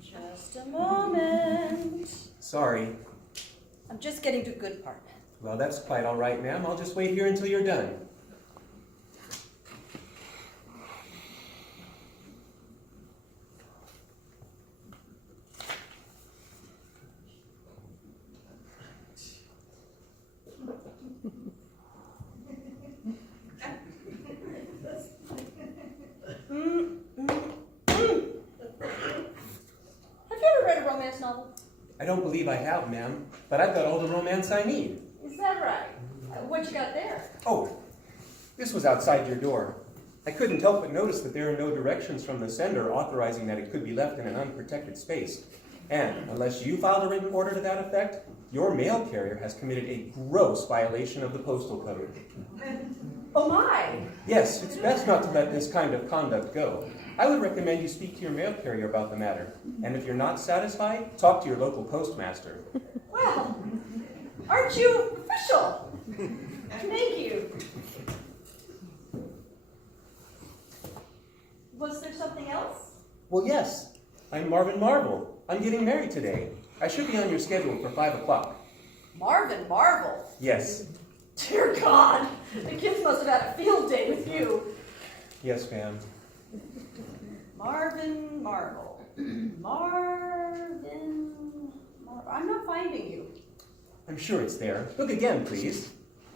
Just a moment. Sorry. I'm just getting to the good part. Well, that's quite all right, ma'am. I'll just wait here until you're done. Have you ever read a romance novel? I don't believe I have, ma'am, but I've got all the romance I need. Is that right? What you got there? Oh, this was outside your door. I couldn't help but notice that there are no directions from the sender authorizing that it could be left in an unprotected space. And unless you filed a written order to that effect, your mail carrier has committed a gross violation of the postal code. Oh my! Yes, it's best not to let this kind of conduct go. I would recommend you speak to your mail carrier about the matter. And if you're not satisfied, talk to your local postmaster. Well, aren't you official? Thank you. Was there something else? Well, yes. I'm Marvin Marvel. I'm getting married today. I should be on your schedule for 5 o'clock. Marvin Marvel. Yes. Dear God, the kids must have had a field day with you. Yes, ma'am. Marvin Marvel. I'm not finding you. I'm sure it's there. Look again, please.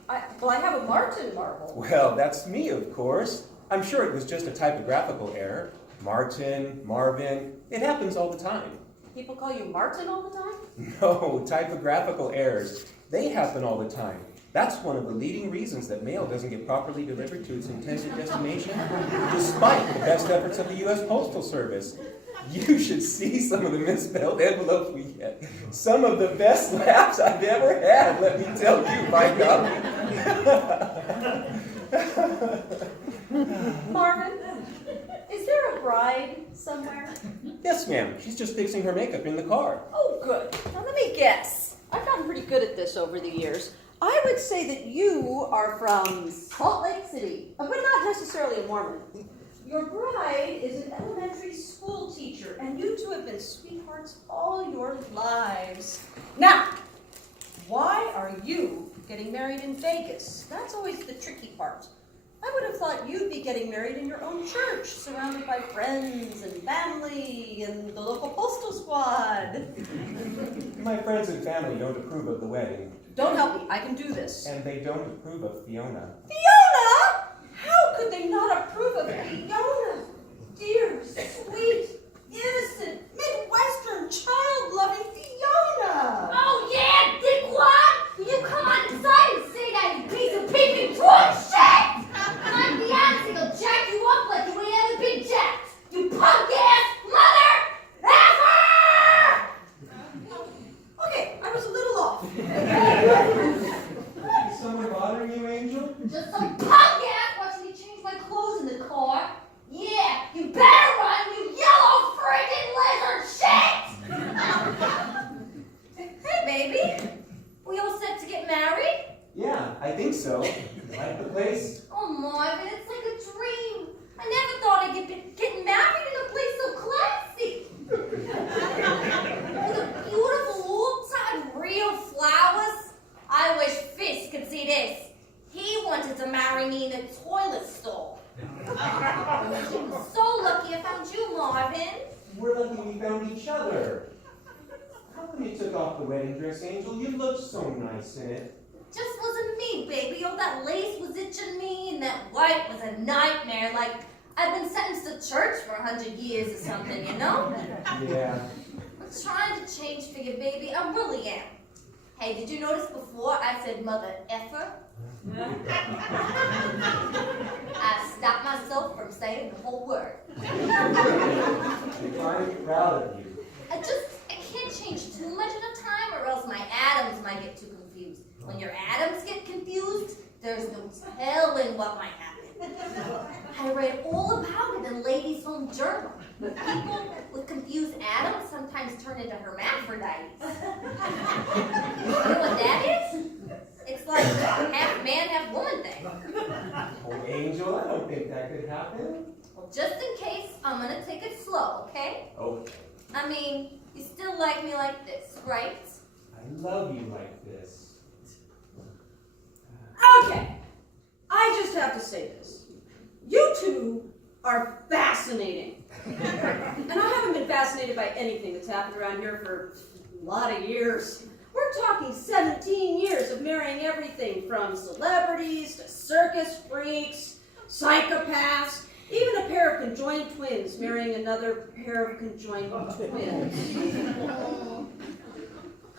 I have a Martin Marvel. Well, that's me, of course. I'm sure it was just a typographical error. Martin, Marvin, it happens all the time. People call you Martin all the time? No, typographical errors. They happen all the time. That's one of the leading reasons that mail doesn't get properly delivered to its intended destination, despite the best efforts of the U.S. Postal Service. You should see some of the misspelled envelopes we get. Some of the best laughs I've ever had, let me tell you, my God. Marvin, is there a bride somewhere? Yes, ma'am. She's just fixing her makeup in the car. Oh, good. Now let me guess. I've gotten pretty good at this over the years. I would say that you are from Salt Lake City, but not necessarily a Mormon. Your bride is an elementary school teacher, and you two have been sweethearts all your lives. Now, why are you getting married in Vegas? That's always the tricky part. I would have thought you'd be getting married in your own church, surrounded by friends and family and the local postal squad. My friends and family don't approve of the wedding. Don't help me, I can do this. And they don't approve of Fiona. Fiona? How could they not approve of Fiona? Dear, sweet, innocent, Midwestern, child-loving Fiona! Oh yeah, dickwad! Will you come on inside and say that, you piece of peeping drone shit? I'm be honest, it'll jack you up like you ain't ever been jacked. You punk-ass mother effer! Okay, I was a little off. Is someone bothering you, Angel? Just some punk-ass watching me change my clothes in the car. Yeah, you better run, you yellow friggin' lizard shit! Hey, baby. We all set to get married? Yeah, I think so. Like the place? Oh, Marvin, it's like a dream. I never thought I'd get getting married in a place so classy. With a beautiful old-time real flowers. I wish Fisk could see this. He wanted to marry me in a toilet stall. So lucky I found you, Marvin. We're lucky we found each other. How come you took off the wedding dress, Angel? You looked so nice in it. Just wasn't me, baby. All that lace was itching me, and that white was a nightmare. Like I've been sentenced to church for 100 years or something, you know? Yeah. I'm trying to change for you, baby. I really am. Hey, did you notice before I said mother effer? I stopped myself from saying the whole word. I'm proud of you. I can't change too much at a time or else my atoms might get too confused. When your atoms get confused, there's no telling what might happen. I read all about it in Ladies' Home Journal. People with confused atoms sometimes turn into hermaphrodites. You know what that is? It's like a half man, half woman thing. Oh, Angel, I don't think that could happen. Well, just in case, I'm gonna take it slow, okay? Okay. I mean, you still like me like this, right? I love you like this. Okay, I just have to say this. You two are fascinating. And I haven't been fascinated by anything that's happened around here for a lot of years. We're talking 17 years of marrying everything from celebrities to circus freaks, psychopaths, even a pair of conjoined twins marrying another pair of conjoined twins.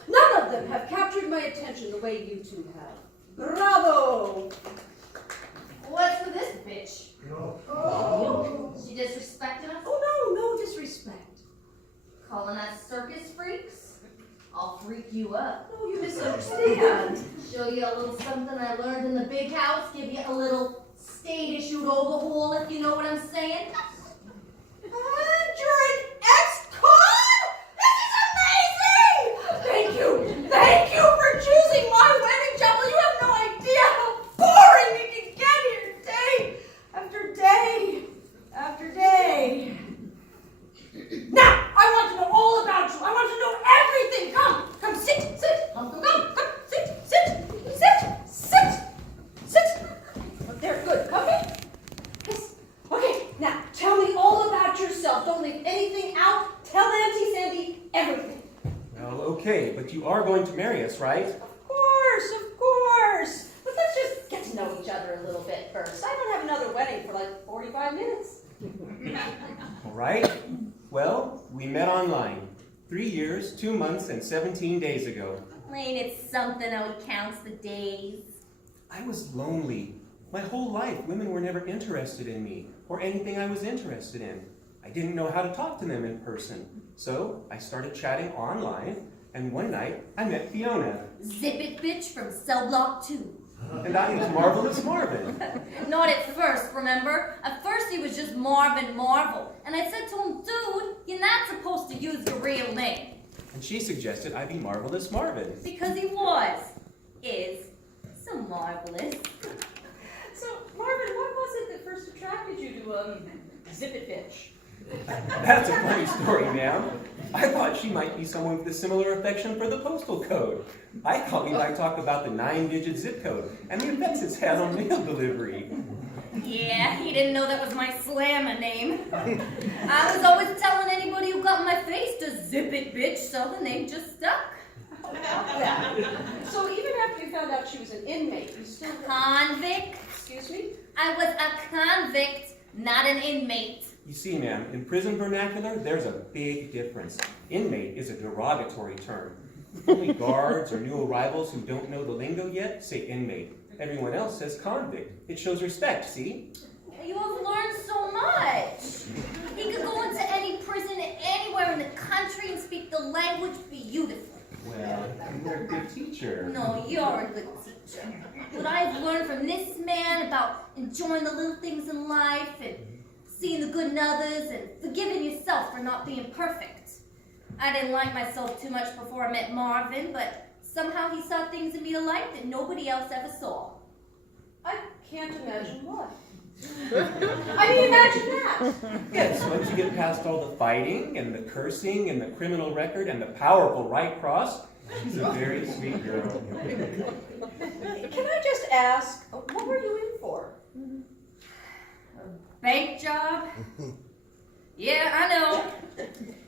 None of them have captured my attention the way you two have. Bravo! What's with this bitch? Oh, She disrespected us? no disrespect. Calling us circus freaks? I'll freak you up. No, you misunderstand. Show you a little something I learned in the big house. Give you a little state-issued overhaul, if you know what I'm saying. And you're an ex-con? This is amazing! Thank you for choosing my wedding chapel. You have no idea how boring it can get here, day after day after day. Now, I want to know all about you. I want to know everything. Come, sit. Come, sit. Oh, there, good. Okay. Yes. Okay, now tell me all about yourself. Don't leave anything out. Tell Auntie Sandy everything. Well, okay, but you are going to marry us, right? Of course. But let's just get to know each other a little bit first. I don't have another wedding for like 45 minutes. All right. Well, we met online 3 years, 2 months, and 17 days ago. Ain't it something how he counts the days? I was lonely. My whole life, women were never interested in me or anything I was interested in. I didn't know how to talk to them in person. So I started chatting online, and one night I met Fiona. Zip it bitch from cell block 2. And I was Marvelous Marvin. Not at first, remember? At first he was just Marvin Marvel. And I said to him, dude, you're not supposed to use your real name. And she suggested I be Marvelous Marvin. Because he is so marvelous. So, Marvin, what was it that first attracted you to Zip It Bitch? That's a funny story, ma'am. I thought she might be someone with a similar affection for the postal code. I thought we might talk about the 9-digit zip code and the effects it's had on mail delivery. Yeah, he didn't know that was my slammer name. I was always telling anybody who got in my face to zip it, bitch, so the name just stuck. So even after you found out she was an inmate, you still... Convict? Excuse me? I was a convict, not an inmate. You see, ma'am, in prison vernacular, there's a big difference. Inmate is a derogatory term. Only guards or new arrivals who don't know the lingo yet say inmate. Everyone else says convict. It shows respect, see? You have learned so much. He could go into any prison anywhere in the country and speak the language beautifully. Well, you're a good teacher. No, you're a good teacher. What I've learned from this man about enjoying the little things in life and seeing the good in others and forgiving yourself for not being perfect. I didn't like myself too much before I met Marvin, but somehow he saw things in me to like that nobody else ever saw. I can't imagine what. I mean, imagine that. Yes, once you get past all the fighting and the cursing and the criminal record and the powerful right cross, she's a very sweet girl. Can I just ask, what were you in for? Bank job? Yeah, I know.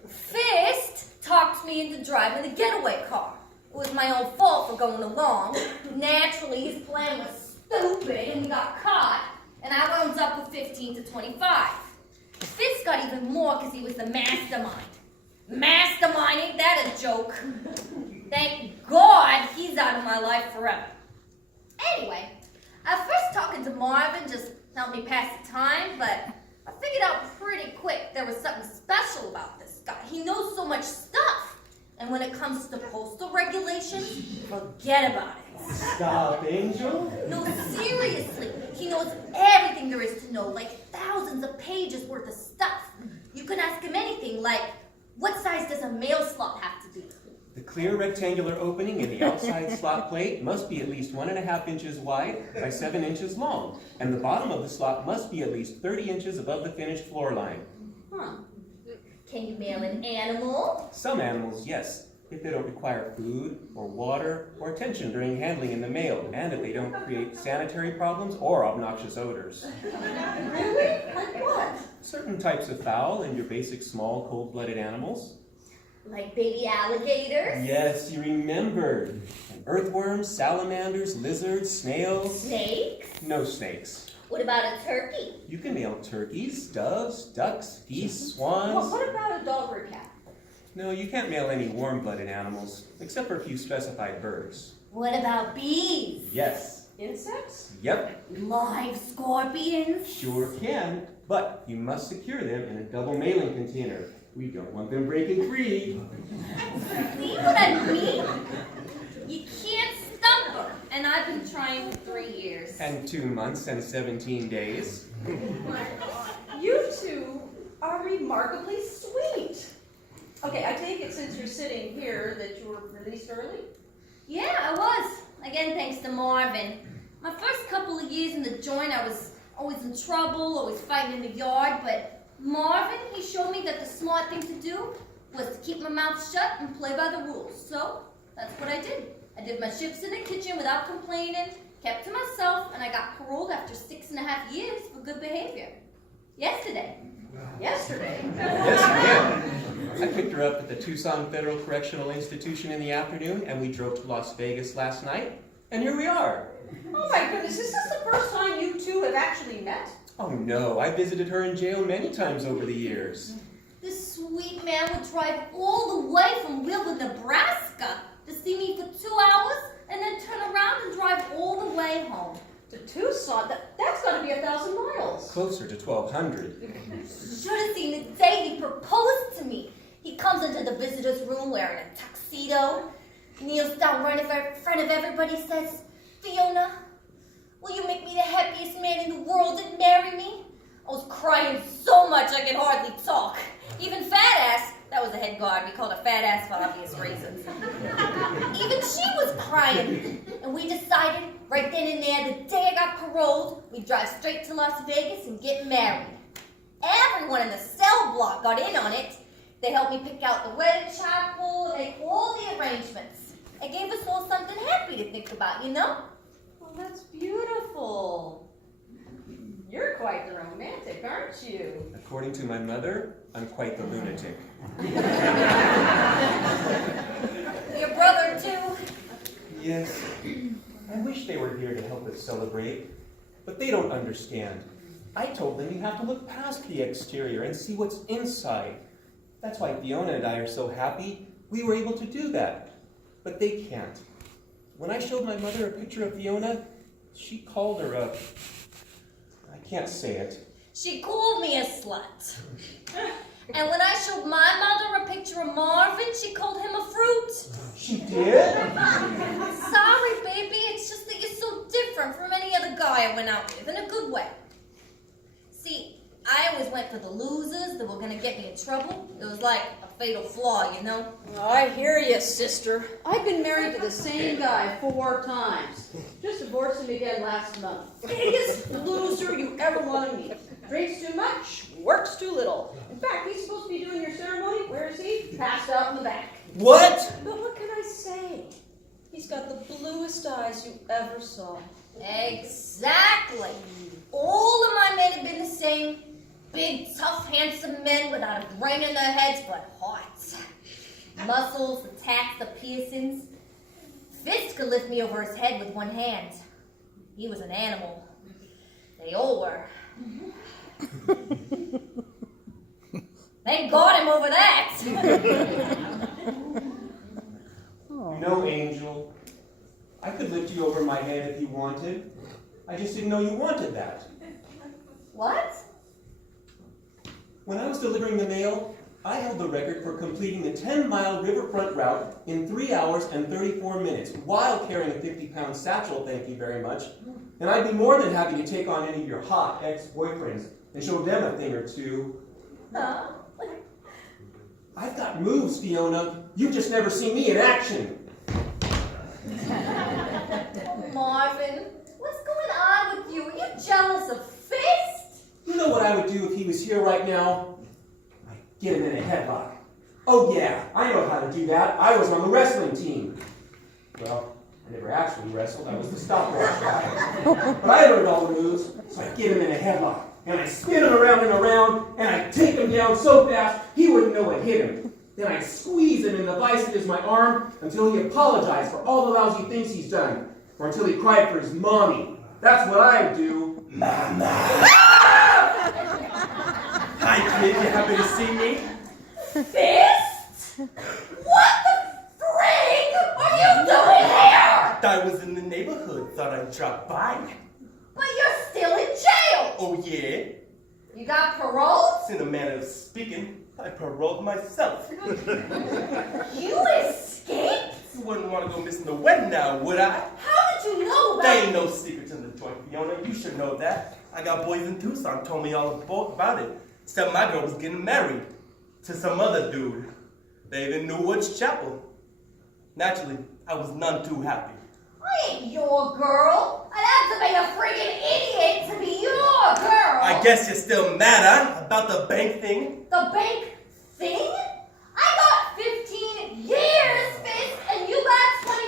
Fist talked me into driving the getaway car. It was my own fault for going along. Naturally, his plan was stupid and we got caught, and I wound up with 15 to 25. Fist got even more because he was the mastermind. Mastermind, ain't that a joke? Thank God he's out of my life forever. Anyway, at first talking to Marvin just helped me pass the time, but I figured out pretty quick there was something special about this guy. He knows so much stuff. And when it comes to postal regulations, forget about it. Stop, Angel. No, seriously. He knows everything there is to know, like thousands of pages worth of stuff. You can ask him anything, like, what size does a mail slot have to be? The clear rectangular opening in the outside slot plate must be at least 1.5 inches wide by 7 inches long, and the bottom of the slot must be at least 30 inches above the finished floor line. Huh. Can you mail an animal? Some animals, yes, if they don't require food or water or attention during handling in the mail, and if they don't create sanitary problems or obnoxious odors. Really? Like what? Certain types of fowl and your basic small, cold-blooded animals. Like baby alligators? Yes, you remembered. And earthworms, salamanders, lizards, snails. Snakes? No snakes. What about a turkey? You can mail turkeys, doves, ducks, geese, swans. Well, what about a dog or a cat? No, you can't mail any warm-blooded animals, except for a few specified birds. What about bees? Yes. Insects? Yep, Live scorpions? sure can. But you must secure them in a double mailing container. We don't want them breaking free. See what I mean? You can't stump her. And I've been trying for 3 years. And 2 months and 17 days. You two are remarkably sweet. Okay, I take it since you're sitting here that you were released early? Yeah, I was. Again, thanks to Marvin. My first couple of years in the joint, I was always in trouble, always fighting in the yard, but Marvin, he showed me that the smart thing to do was to keep my mouth shut and play by the rules. So, that's what I did. I did my shifts in the kitchen without complaining, kept to myself, and I got paroled after 6.5 years for good behavior. Yesterday. Yesterday. Yes, you did. I picked her up at the Tucson Federal Correctional Institution in the afternoon, and we drove to Las Vegas last night, and here we are. Oh my goodness, is this the first time you two have actually met? Oh no, I visited her in jail many times over the years. This sweet man would drive all the way from Wilbur, Nebraska to see me for 2 hours and then turn around and drive all the way home. To Tucson? That's got to be 1,000 miles. Closer to 1,200. Should have seen the day he proposed to me. He comes into the visitor's room wearing a tuxedo, kneels down right in front of everybody, says, "Fiona, will you make me the happiest man in the world and marry me?" I was crying so much I could hardly talk. Even Fat Ass, that was the head guard, we called her Fat Ass for obvious reasons. Even she was crying. And we decided right then and there, the day I got paroled, we'd drive straight to Las Vegas and get married. Everyone in the cell block got in on it. They helped me pick out the wedding chapel, make all the arrangements. It gave us all something happy to think about, you know? Well, that's beautiful. You're quite the romantic, aren't you? According to my mother, I'm quite the lunatic. Your brother, too. Yes, I wish they were here to help us celebrate, but they don't understand. I told them you have to look past the exterior and see what's inside. That's why Fiona and I are so happy we were able to do that, but they can't. When I showed my mother a picture of Fiona, she called her a... I can't say it. She called me a slut. And when I showed my mother a picture of Marvin, she called him a fruit. She did? Sorry, baby, it's just that you're so different from any other guy I went out with, in a good way. See, I always went for the losers that were going to get me in trouble. It was like a fatal flaw, you know? Oh, I hear you, sister. I've been married to the same guy 4 times. Just divorced him again last month. Biggest loser you ever want to meet. Drinks too much, works too little. In fact, he's supposed to be doing your ceremony. Where is he? Passed out in the back. What? But what can I say? He's got the bluest eyes you ever saw. Exactly. All of my men have been the same. Big, tough, handsome men without a brain in their heads but hearts. Muscles, the tats, the piercings. Fist could lift me over his head with one hand. He was an animal. They all were. Thank God I'm over that. No, Angel. I could lift you over my head if you wanted. I just didn't know you wanted that. What? When I was delivering the mail, I held the record for completing the 10-mile riverfront route in 3 hours and 34 minutes while carrying a 50-pound satchel, thank you very much. And I'd be more than happy to take on any of your hot ex-boyfriends and show them a thing or two. Huh? I've got got moves, Fiona. You just never see me in action. Marvin, what's going on with you? Are you jealous of Fist? You know what I would do if he was here right now? I'd get him in a headlock. Oh yeah, I know how to do that. I was on the wrestling team. Well, I never actually wrestled. I was the stopwatch guy. But I learned all the moves, so I get him in a headlock. And I spin him around and around, and I take him down so fast, he wouldn't know what hit him. Then I squeeze him in the vice that is my arm until he apologized for all the lousy things he's done. Or until he cried for his mommy. That's what I would do. Mama! Hi, kid. You happy to see me? Fist? What the frig are you doing here? I was in the neighborhood. Thought I'd drop by. But you're still in jail. Oh, yeah? You got paroled? In a manner of speaking, I paroled myself. You escaped? You wouldn't want to go missing the wedding now, would I? How did you know about There ain't no secrets in the joint, Fiona. You should know that. I got boys in Tucson told me all about it. Except my girl was getting married to some other dude. They even knew which chapel. Naturally, I was none too happy. I ain't your girl. I'd have to be a friggin' idiot to be your girl. I guess you're still mad, huh? About the bank thing? The bank thing? I got 15 years, Fist, and you got 25.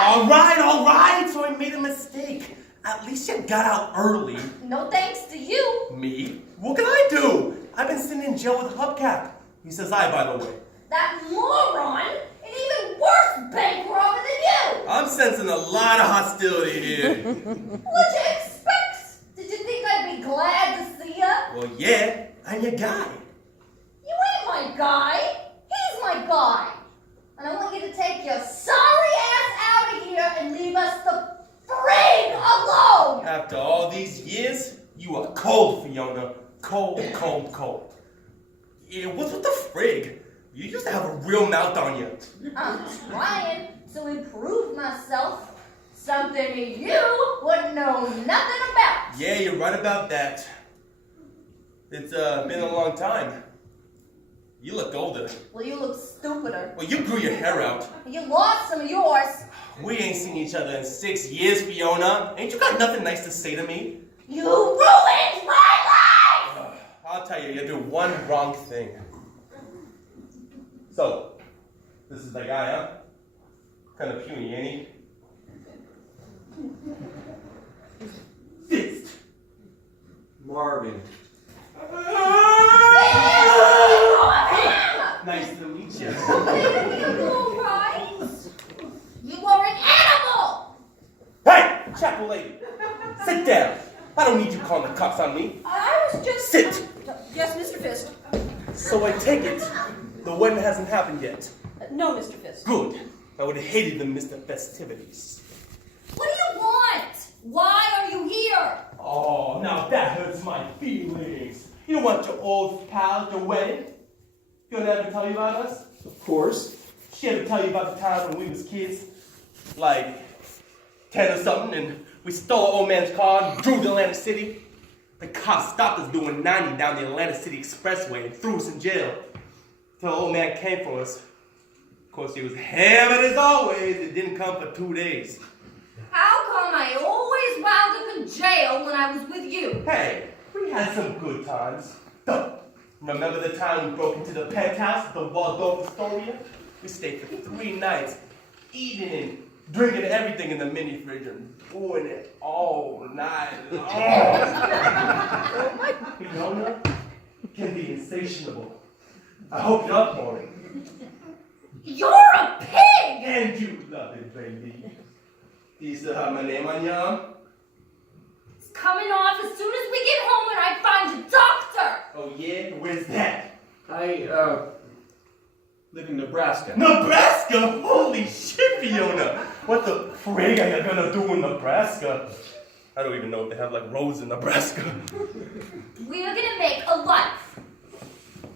All right. So I made a mistake. At least you got out early. No thanks to you. Me? What can I do? I've been sitting in jail with Hubcap. He says I, by the way. That moron, an even worse bank robber than you. I'm sensing a lot of hostility here. What'd you expect? Did you think I'd be glad to see ya? Well, yeah, I'm your guy. You ain't my guy. He's my guy. And I want you to take your sorry ass out of here and leave us the frig alone. After all these years, you are cold, Fiona. Cold, cold, cold. Yeah, what's with the frig? You used to have a real mouth on you. I'm trying to improve myself. Something you wouldn't know nothing about. Yeah, you're right about that. It's been a long time. You look older. Well, you look stupider. Well, you grew your hair out. You lost some of yours. We ain't seen each other in 6 years, Fiona. Ain't you got nothing nice to say to me? You ruined my life! I'll tell you, you do one wrong thing. So, this is the guy, huh? Kind of puny, ain't he? Fist! Marvin. Nice to meet you. You right? You are an animal! Hey, chapel lady, sit down. I don't need you calling the cops on me. I was just... Sit. Yes, Mr. Fist. So I take it, the wedding hasn't happened yet. No, Mr. Fist. Good. I would have hated them missed the festivities. What do you want? Why are you here? Oh, now that hurts my feelings. You don't want your old pal at your wedding? Fiona ever tell you about us? Of course. She ever tell you about the time when we was kids? Like 10 or something, and we stole an old man's car and drove to Atlantic City? The cops stopped us doing 90 down the Atlantic City Expressway and threw us in jail. Till the old man came for us. Of course, he was hammered as always. It didn't come for 2 days. How come I always wound up in jail when I was with you? Hey, we had some good times. Duh. Remember the time we broke into the penthouse at the Waldorf Astoria? We stayed for 3 nights, eating and drinking everything in the mini fridge and doing it all night long. Fiona can be insatiable. I hope you're up for it. You're a pig! And you love it, baby. Do you still have my name on your arm? It's coming off as soon as we get home and I find a doctor! Oh yeah? Where's that? I, live in Nebraska. Nebraska? Holy shit, Fiona! What the frig are you gonna do in Nebraska? I don't even know if they have like roads in Nebraska. We're gonna make a life.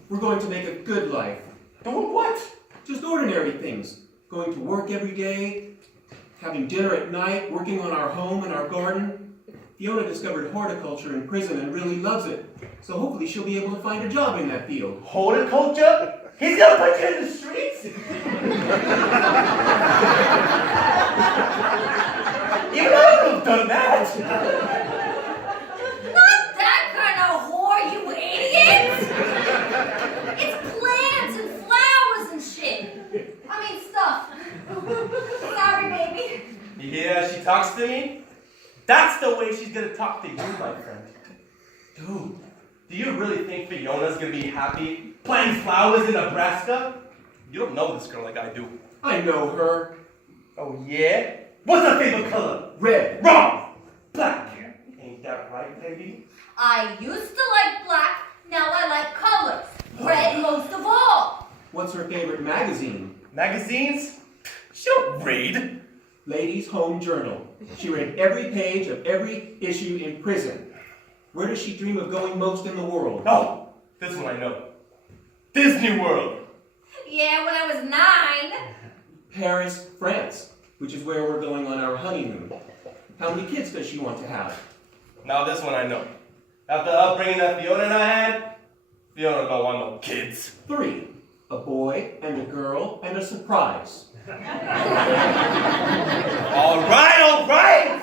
We're going to make a good life. Doing what? Just ordinary things. Going to work every day, having dinner at night, working on our home and our garden. Fiona discovered horticulture in prison and really loves it. So hopefully she'll be able to find a job in that field. Horticulture? He's gonna put you in the streets? Even I would have done that. Not that kind of whore, you idiot! It's plants and flowers and shit. I mean stuff. Sorry, baby. Yeah, she talks to me? That's the way she's gonna talk to you, my friend. Dude, do you really think Fiona's gonna be happy planting flowers in Nebraska? You don't know this girl like I do. I know her. Oh yeah? What's her favorite color? Red. Wrong! Black. Ain't that right, baby? I used to like black, now I like colors. Red most of all. What's her favorite magazine? Magazines? She don't read. Ladies' Home Journal. She read every page of every issue in prison. Where does she dream of going most in the world? Oh, this one I know. Disney World. Yeah, when I was 9. Paris, France, which is where we're going on our honeymoon. How many kids does she want to have? Now this one I know. After the upbringing that Fiona and I had, Fiona don't want no kids. 3. A boy and a girl and a surprise. All right.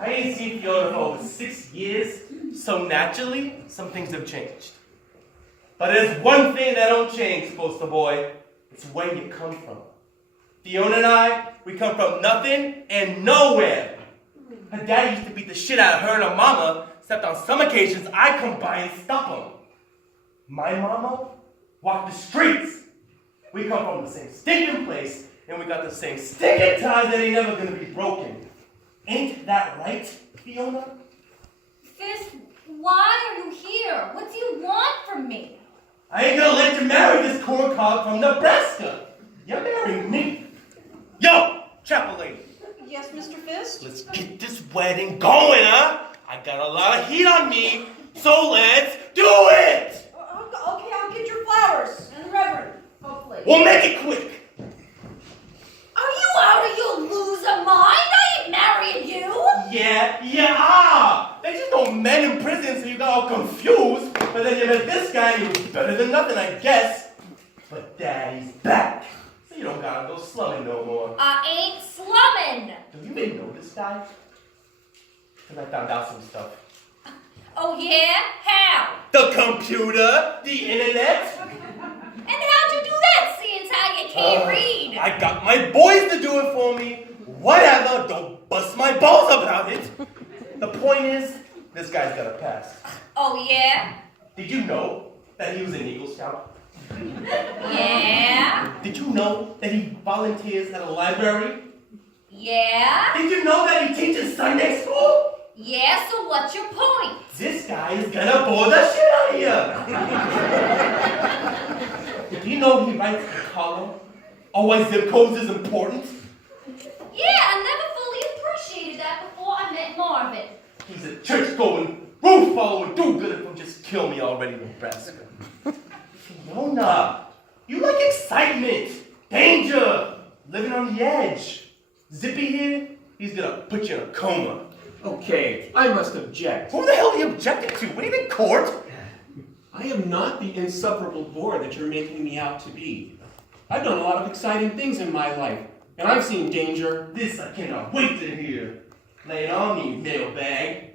I ain't seen Fiona for over 6 years, so naturally, some things have changed. But there's one thing that don't change, poster boy. It's where you come from. Fiona and I, we come from nothing and nowhere. Her dad used to beat the shit out of her and her mama, except on some occasions I come by and stop him. My mama walked the streets. We come from the same stinking place, and we got the same stinking ties that ain't never gonna be broken. Ain't that right, Fiona? Fist, why are you here? What do you want from me? I ain't gonna let you marry this corn cob from Nebraska. You're marrying me. Yo, chapel lady, Yes, Mr. Fist? let's get this wedding going, huh? I got a lot of heat on me, so let's do it! Okay, I'll get your flowers and the reverend, hopefully. We'll make it quick. Are you out of your loser mind? I ain't marrying you. Yeah. They just know men in prison, so you got all confused. But then you met this guy, and he was better than nothing, I guess. But daddy's back, so you don't gotta go slumming no more. I ain't slumming. Do you even know this guy? Because I found out some stuff. Oh yeah? How? The computer, the internet. And how'd you do that, seeing as how you can't read? I got my boys to do it for me. Whatever, don't bust my balls about it. The point is, this guy's got a pass. Oh yeah? Did you know that he was an Eagle Scout? Yeah? Did you know that he volunteers at a library? Yeah? Did you know that he teaches Sunday school? Yeah, so what's your point? This guy is gonna bore the shit out of you. Do you know he writes a column? Oh, why zip codes is important? Yeah, I never fully appreciated that before I met Marvin. He's a church-going, roof-following do-gooder who just killed me already in Nebraska. Fiona, you like excitement, danger, living on the edge. Zippy here, he's gonna put you in a coma. Okay, I must object. Who the hell are you objecting to? What are you in court? I am not the insufferable bore that you're making me out to be. I've done a lot of exciting things in my life, and I've seen danger. This I cannot wait to hear. Lay it on me, mailbag.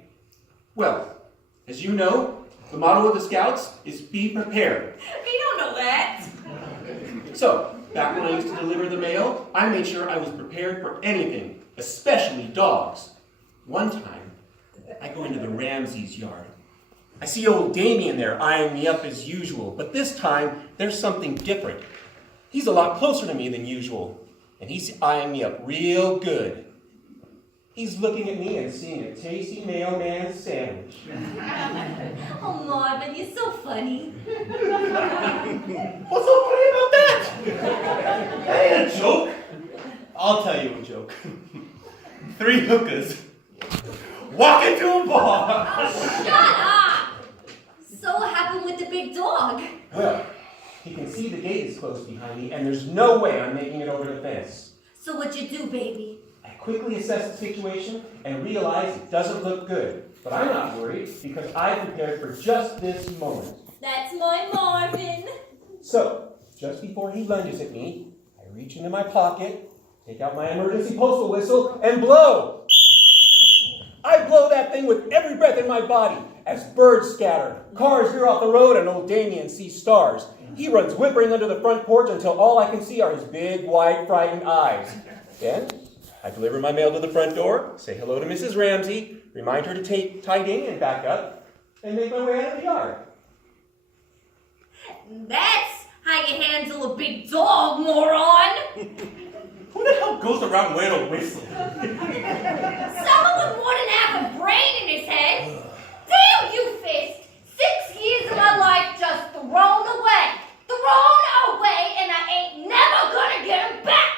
Well, as you know, the motto of the Scouts is be prepared. We don't know that. So, back when I used to deliver the mail, I made sure I was prepared for anything, especially dogs. One time, I go into the Ramses yard. I see old Damien there eyeing me up as usual, but this time, there's something different. He's a lot closer to me than usual, and he's eyeing me up real good. He's looking at me and seeing a tasty mailman sandwich. Oh, Marvin, you're so funny. What's so funny about that? That ain't a joke. I'll tell you a joke. 3 hookers walk into a bar. Oh, shut up! So what happened with the big dog? Well, he can see the gate is closed behind me, and there's no way I'm making it over the fence. So what'd you do, baby? I I quickly assess the situation and realize it doesn't look good. But I'm not worried because I prepared for just this moment. That's my Marvin. So, just before he lunges at me, I reach into my pocket, take out my emergency postal whistle, and blow. I blow that thing with every breath in my body as birds scatter, cars veer off the road, and old Damien sees stars. He runs whimpering under the front porch until all I can see are his big, wide, frightened eyes. Then, I deliver my mail to the front door, say hello to Mrs. Ramsey, remind her to tie Damien back up, and make my way out of the yard. That's how you handle a big dog, moron. Who the hell goes around wearing a whistle? Someone with more than half a brain in his head. Damn you, Fist. 6 years of my life just thrown away. Thrown away, and I ain't never gonna get them back.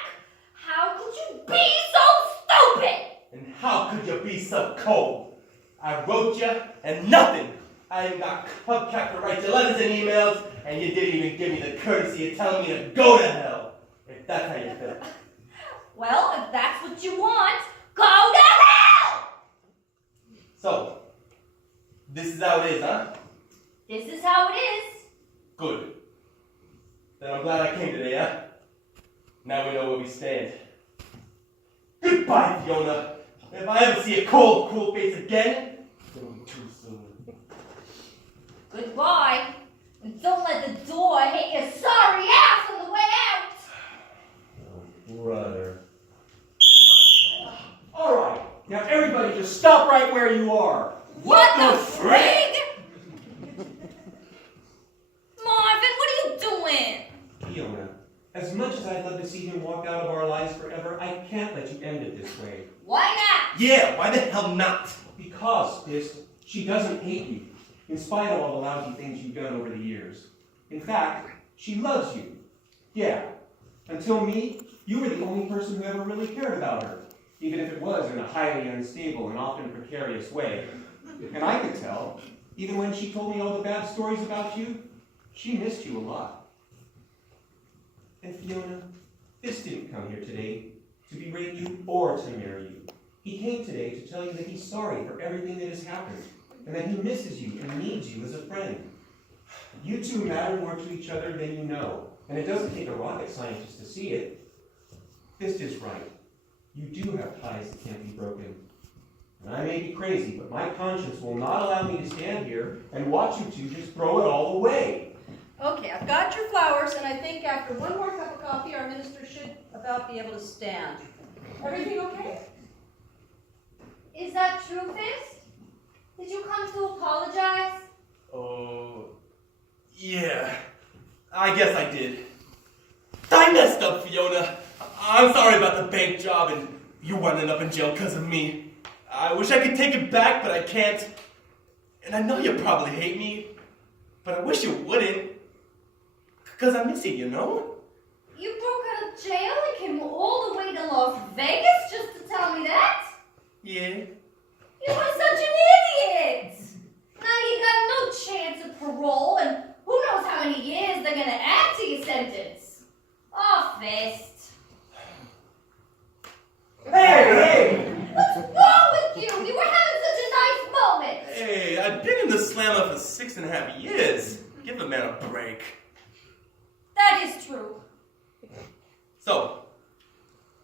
How could you be so stupid? And how could you be so cold? I wrote you and nothing. I ain't got hubcap to write your letters and emails, and you didn't even give me the courtesy of telling me to go to hell. If that's how you feel. Well, if that's what you want, go to hell! So, this is how it is, huh? This is how it is. Good. Then I'm glad I came today, huh? Now we know where we stand. Goodbye, Fiona. If I ever see a cold, cruel face again, it'll be too soon. Goodbye. And don't let the door hit your sorry ass on the way out. Oh, brother. All right, now everybody just stop right where you are. What the frig? Marvin, what are you doing? Fiona, as much as I'd love to see him walk out of our lives forever, I can't let you end it this way. Why not? Yeah, why the hell not? Because, she doesn't hate you, in spite of all the lousy things you've done over the years. In fact, she loves you. Yeah, until me, you were the only person who ever really cared about her, even if it was in a highly unstable and often precarious way. And I could tell, even when she told me all the bad stories about you, she missed you a lot. And Fiona, this didn't come here today to berate you or to marry you. He came today to tell you that he's sorry for everything that has happened, and that he misses you and needs you as a friend. You two matter more to each other than you know, and it doesn't take a rocket scientist to see it. This is right. You do have ties that can't be broken. And I may be crazy, but my conscience will not allow me to stand here and watch you two just throw it all away. Okay, I've got your flowers, and I think after one more cup of coffee, our minister should about be able to stand. Everything okay? Is that true, Fist? Did you come to apologize? Oh, yeah. I guess I did. I messed up, Fiona. I'm sorry about the bank job and you winding up in jail because of me. I wish I could take it back, but I can't. And I know you probably hate me, but I wish you wouldn't. Because I miss you, you know? You broke out of jail and came all the way to Las Vegas just to tell me that? Yeah. You were such an idiot! Now you got no chance of parole, and who knows how many years they're gonna add to your sentence. Oh, Fist. Hey! What's wrong with you? You were having such a nice moment. Hey, I've been in the slammer for 6.5 years. Give the man a break. That is true. So,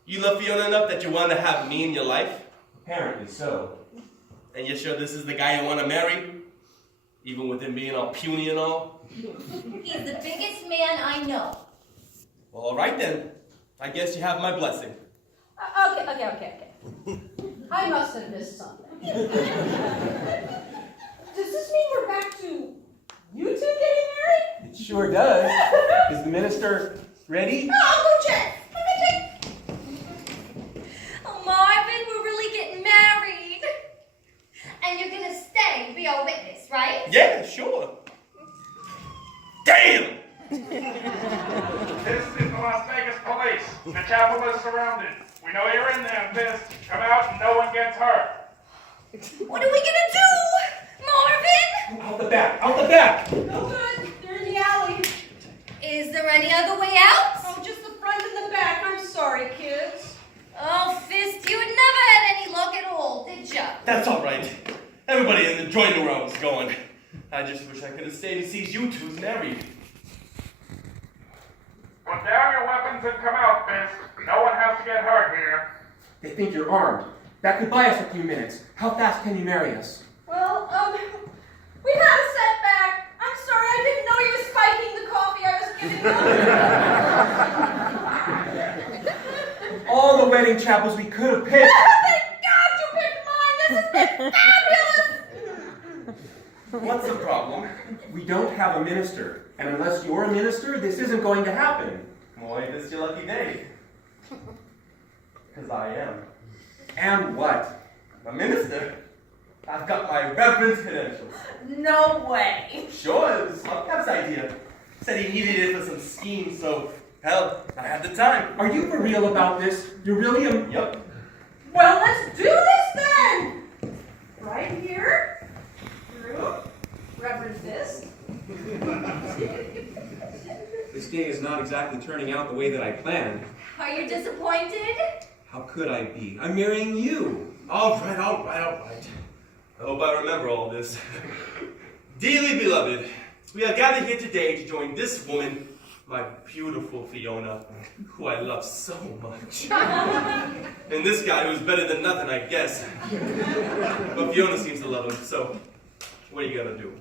you love Fiona enough that you want to have me in your life? Apparently so. And you're sure this is the guy you want to marry? Even with him being all puny and all? He's the biggest man I know. Well, all right then. I guess you have my blessing. Okay. I must have missed something. Does this mean we're back to you two getting married? It sure does. Is the minister ready? I'll go check. Oh, Marvin, we're really getting married. And you're gonna stay and be our witness, right? Yeah, sure. Damn! This is the Las Vegas police. The chapel is surrounded. We know you're in there, Fist. Come out and no one gets hurt. What are we gonna do, Marvin? Out the back! Out the back! No good. They're in the alley. Is there any other way out? Oh, just the front and the back. I'm sorry, kids. Oh, Fist, you and That's all right. Everybody in the drawing room was going. I just wish I could have stayed and seen you two married. Put down your weapons and come out, Fisk. No one has to get hurt here. They think you're armed. That could buy us a few minutes. How fast can you marry us? Well, we've had a setback. I'm sorry, I didn't know you were spiking the coffee I was giving you. All the wedding chapels we could have picked. Thank God you picked mine! This has been fabulous! What's the problem? We don't have a minister. And unless you're a minister, this isn't going to happen. Boy, this is your lucky day. Because I am. And what? A minister. I've got my reverend's credentials. No way. Sure, it was Hubcap's idea. Said he needed it for some schemes, so, hell, I had the time. Are you for real about this? You're really a... Yep. Well, let's do this then! Right here. Through. Reverend Fisk. This day is not exactly turning out the way that I planned. Are you disappointed? How could I be? I'm marrying you. All right. I hope I remember all this. Dearly beloved, we are gathered here today to join this woman, my beautiful Fiona, who I love so much. And this guy who's better than nothing, I guess. But Fiona seems to love him, so what are you gonna do?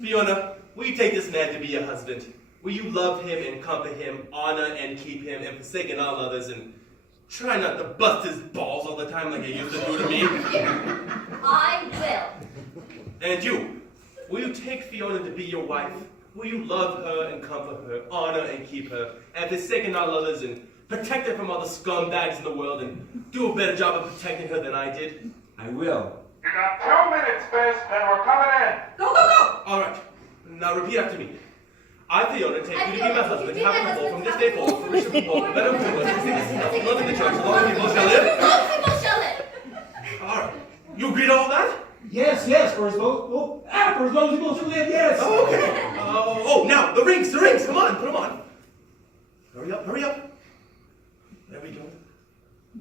Fiona, will you take this man to be your husband? Will you love him and comfort him, honor and keep him, and forsaken all others, and try not to bust his balls all the time like you used to do to me? I will. And you, will you take Fiona to be your wife? Will you love her and comfort her, honor and keep her, and forsaken all others, and protect her from all the scumbags in the world, and do a better job of protecting her than I did? I will. You got 2 minutes, Fisk, then we're coming in. Go, go, go! All right, now repeat after me. I, Fiona, take you to be my husband, happy from this day forward, for richer people, for better for worse, for sickness and health, love in the church, long people shall live. Most people shall live. All right, you agreed to all that? Yes, for as long as people should live, yes. Oh, okay. Now, the rings, come on, put them on. Hurry up. There we go.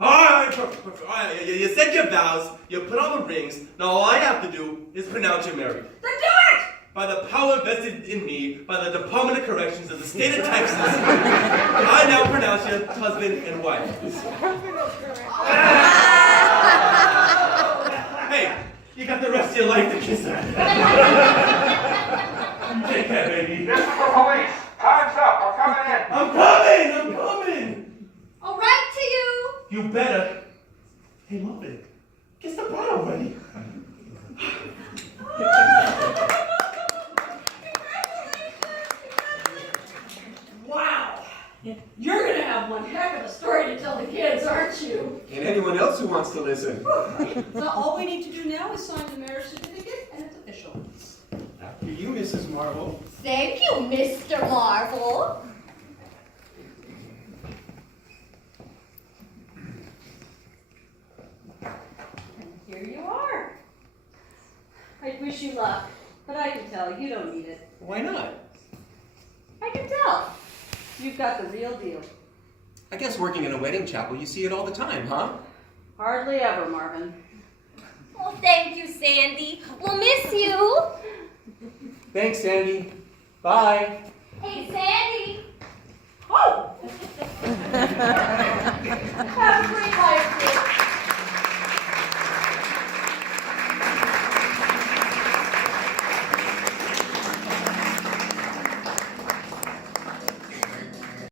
All right, perfect. All right, you said your vows, you put on the rings, now all I have to do is pronounce you married. Then do it! By the power vested in me by the Department of Corrections of the state of Texas, I now pronounce you husband and wife. Hey, you got the rest of your life to kiss her. Take care, baby. This is the police. Time's up. We're coming in. I'm coming! All right to you. You better. Hey, Muffin, kiss the bride already. Wow! You're gonna have one heck of a story to tell the kids, aren't you? And anyone else who wants to listen. So all we need to do now is sign the marriage certificate, and it's official. After you, Mrs. Marvel. Thank you, Mr. Marvel. And here you are. I wish you luck, but I can tell you don't need it. Why not? I can tell. You've got the real deal. I guess working in a wedding chapel, you see it all the time, huh? Hardly ever, Marvin. Oh, thank you, Sandy. We'll miss you. Thanks, Sandy. Bye. Hey, Sandy. Oh! Have a great life, kid.